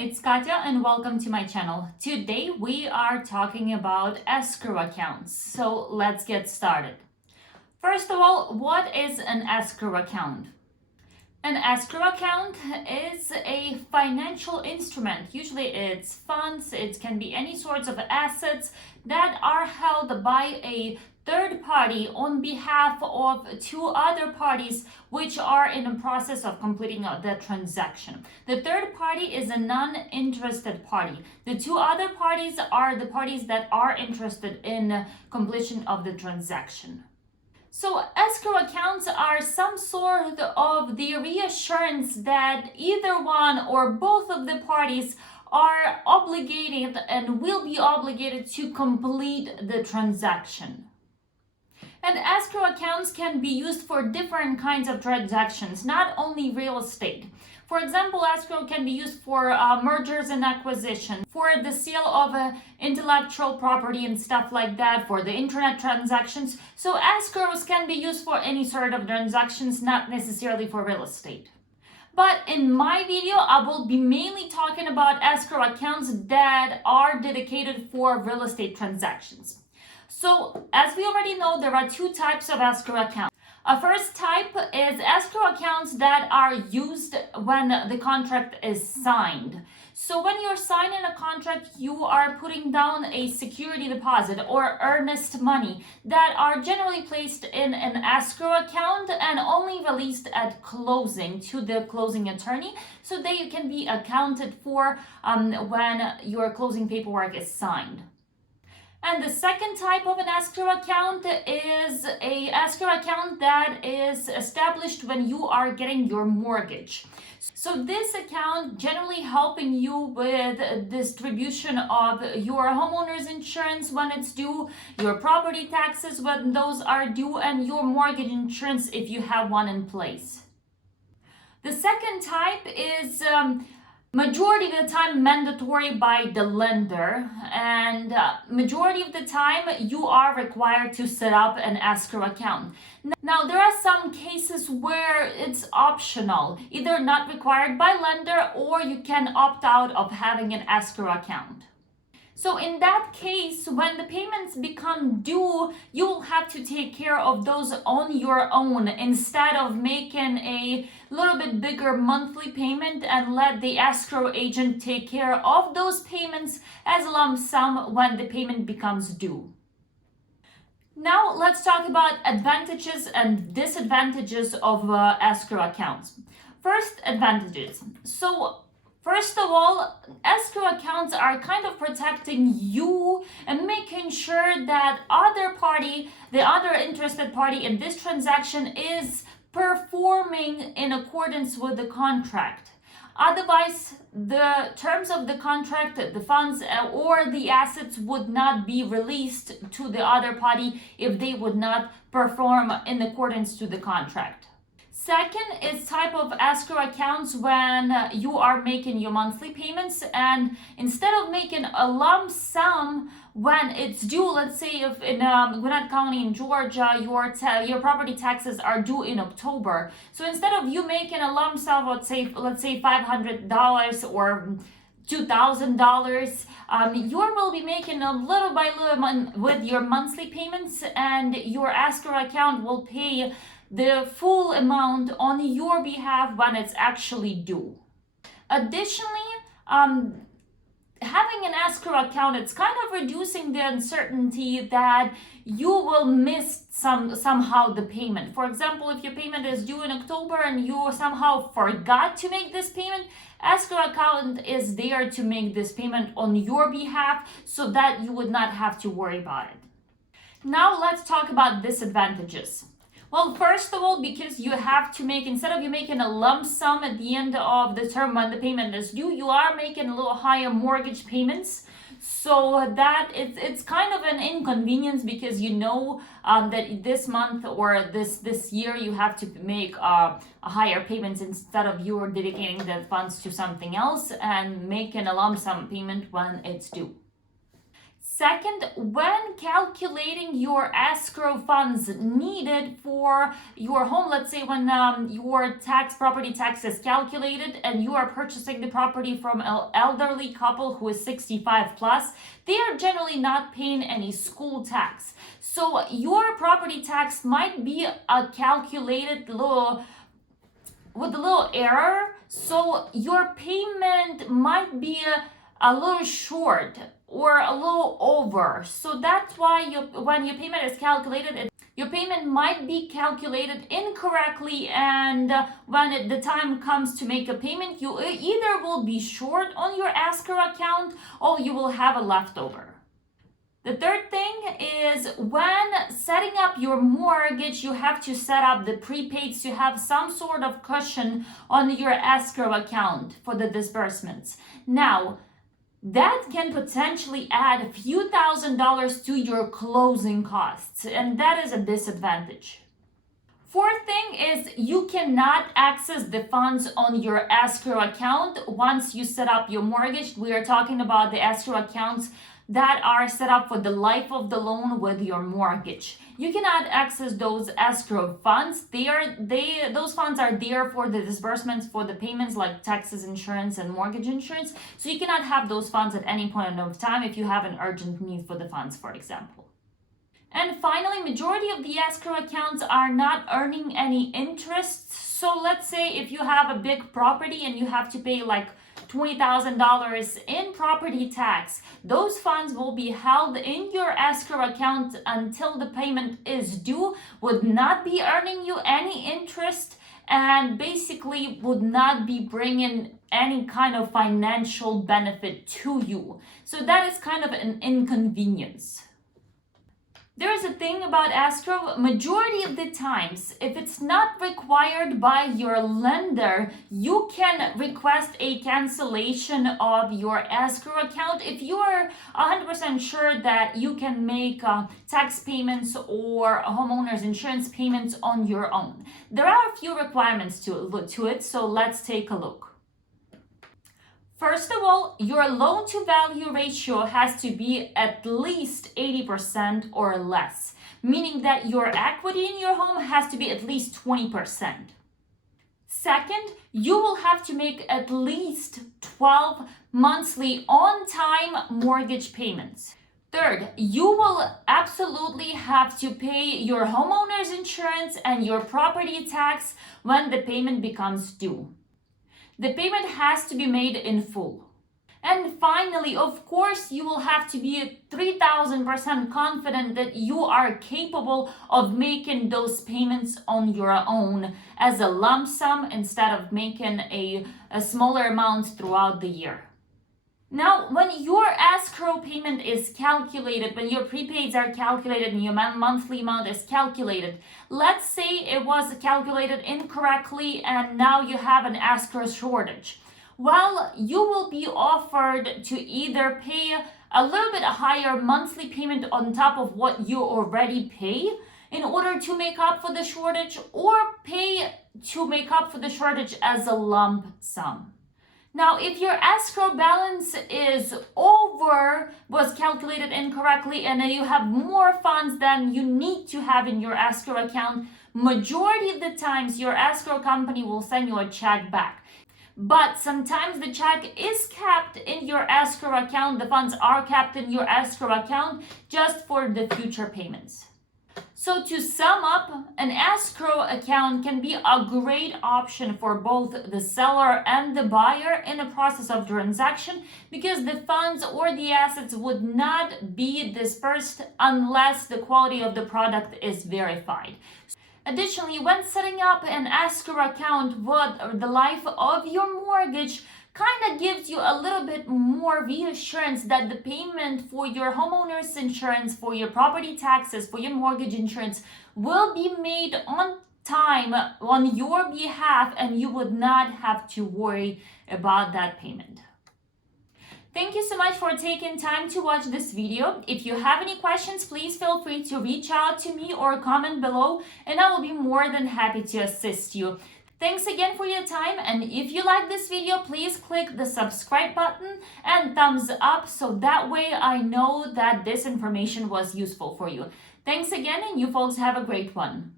it's Katya and welcome to my channel. Today we are talking about escrow accounts. So let's get started. First of all, what is an escrow account? An escrow account is a financial instrument. Usually it's funds, it can be any sorts of assets that are held by a third party on behalf of two other parties which are in the process of completing the transaction. The third party is a non-interested party. The two other parties are the parties that are interested in completion of the transaction. So escrow accounts are some sort of the reassurance that either one or both of the parties are obligated and will be obligated to complete the transaction. And escrow accounts can be used for different kinds of transactions, not only real estate. For example, escrow can be used for mergers and acquisitions, for the sale of intellectual property and stuff like that, for the internet transactions. So escrows can be used for any sort of transactions, not necessarily for real estate. But in my video, I will be mainly talking about escrow accounts that are dedicated for real estate transactions. So, as we already know, there are two types of escrow accounts. A first type is escrow accounts that are used when the contract is signed. So when you're signing a contract, you are putting down a security deposit or earnest money that are generally placed in an escrow account and only released at closing to the closing attorney, so they can be accounted for when your closing paperwork is signed. And the second type of an escrow account is a escrow account that is established when you are getting your mortgage. So this account generally helping you with distribution of your homeowner's insurance when it's due, your property taxes when those are due, and your mortgage insurance if you have one in place. The second type is majority of the time mandatory by the lender, and majority of the time you are required to set up an escrow account. Now there are some cases where it's optional, either not required by lender or you can opt out of having an escrow account. So in that case, when the payments become due, you will have to take care of those on your own instead of making a little bit bigger monthly payment and let the escrow agent take care of those payments as a lump sum when the payment becomes due. Now let's talk about advantages and disadvantages of escrow accounts. First, advantages. First of all, escrow accounts are kind of protecting you and making sure that the other interested party in this transaction is performing in accordance with the contract. Otherwise, the terms of the contract, the funds or the assets would not be released to the other party if they would not perform in accordance to the contract. Second is type of escrow accounts when you are making your monthly payments, and instead of making a lump sum when it's due, let's say if in Gwinnett County in Georgia, your property taxes are due in October. So instead of you making a lump sum, let's say $500 or $2,000, you will be making a little by little with your monthly payments, and your escrow account will pay the full amount on your behalf when it's actually due. Additionally, having an escrow account, it's kind of reducing the uncertainty that you will miss somehow the payment. For example, if your payment is due in October and you somehow forgot to make this payment, escrow account is there to make this payment on your behalf so that you would not have to worry about it. Now let's talk about disadvantages. Well, first of all, because you have to make, instead of you making a lump sum at the end of the term when the payment is due, you are making a little higher mortgage payments. So that it's kind of an inconvenience because you know that this month or this year you have to make a higher payments instead of you dedicating the funds to something else and making a lump sum payment when it's due. Second, when calculating your escrow funds needed for your home, let's say when your property tax is calculated and you are purchasing the property from an elderly couple who is 65 plus, they are generally not paying any school tax. So your property tax might be calculated with a little error, so your payment might be a little short or a little over. So that's why when your payment is calculated, your payment might be calculated incorrectly, and when the time comes to make a payment, you either will be short on your escrow account or you will have a leftover. The third thing is when setting up your mortgage, you have to set up the prepaids to have some sort of cushion on your escrow account for the disbursements. Now, that can potentially add a few $1,000s to your closing costs, and that is a disadvantage. Fourth thing is you cannot access the funds on your escrow account once you set up your mortgage. We are talking about the escrow accounts that are set up for the life of the loan with your mortgage. You cannot access those escrow funds. Those funds are there for the disbursements for the payments like taxes, insurance, and mortgage insurance. So you cannot have those funds at any point of time if you have an urgent need for the funds, for example. And finally, majority of the escrow accounts are not earning any interest. So let's say if you have a big property and you have to pay like $20,000 in property tax, those funds will be held in your escrow account until the payment is due, would not be earning you any interest, and basically would not be bringing any kind of financial benefit to you. So that is kind of an inconvenience. There is a thing about escrow, majority of the times, if it's not required by your lender, you can request a cancellation of your escrow account if you are 100% sure that you can make tax payments or homeowner's insurance payments on your own. There are a few requirements to it, so let's take a look. First of all, your loan to value ratio has to be at least 80% or less, meaning that your equity in your home has to be at least 20%. Second, you will have to make at least 12 monthly on-time mortgage payments. Third, you will absolutely have to pay your homeowner's insurance and your property tax when the payment becomes due. The payment has to be made in full. And finally, of course, you will have to be 3,000% confident that you are capable of making those payments on your own as a lump sum instead of making a smaller amount throughout the year. Now, when your escrow payment is calculated, when your prepaids are calculated and your monthly amount is calculated, let's say it was calculated incorrectly and now you have an escrow shortage. Well, you will be offered to either pay a little bit higher monthly payment on top of what you already pay in order to make up for the shortage, or pay to make up for the shortage as a lump sum. Now, if your escrow balance was calculated incorrectly and you have more funds than you need to have in your escrow account, majority of the times your escrow company will send you a check back. But sometimes the check is kept in your escrow account, the funds are kept in your escrow account just for the future payments. So to sum up, an escrow account can be a great option for both the seller and the buyer in the process of transaction, because the funds or the assets would not be dispersed unless the quality of the product is verified. Additionally, when setting up an escrow account with the life of your mortgage, kind of gives you a little bit more reassurance that the payment for your homeowner's insurance, for your property taxes, for your mortgage insurance will be made on time on your behalf, and you would not have to worry about that payment. Thank you so much for taking time to watch this video. If you have any questions, please feel free to reach out to me or comment below, and I will be more than happy to assist you. Thanks again for your time, and if you like this video, please click the subscribe button and thumbs up so that way I know that this information was useful for you. Thanks again, and you folks have a great one.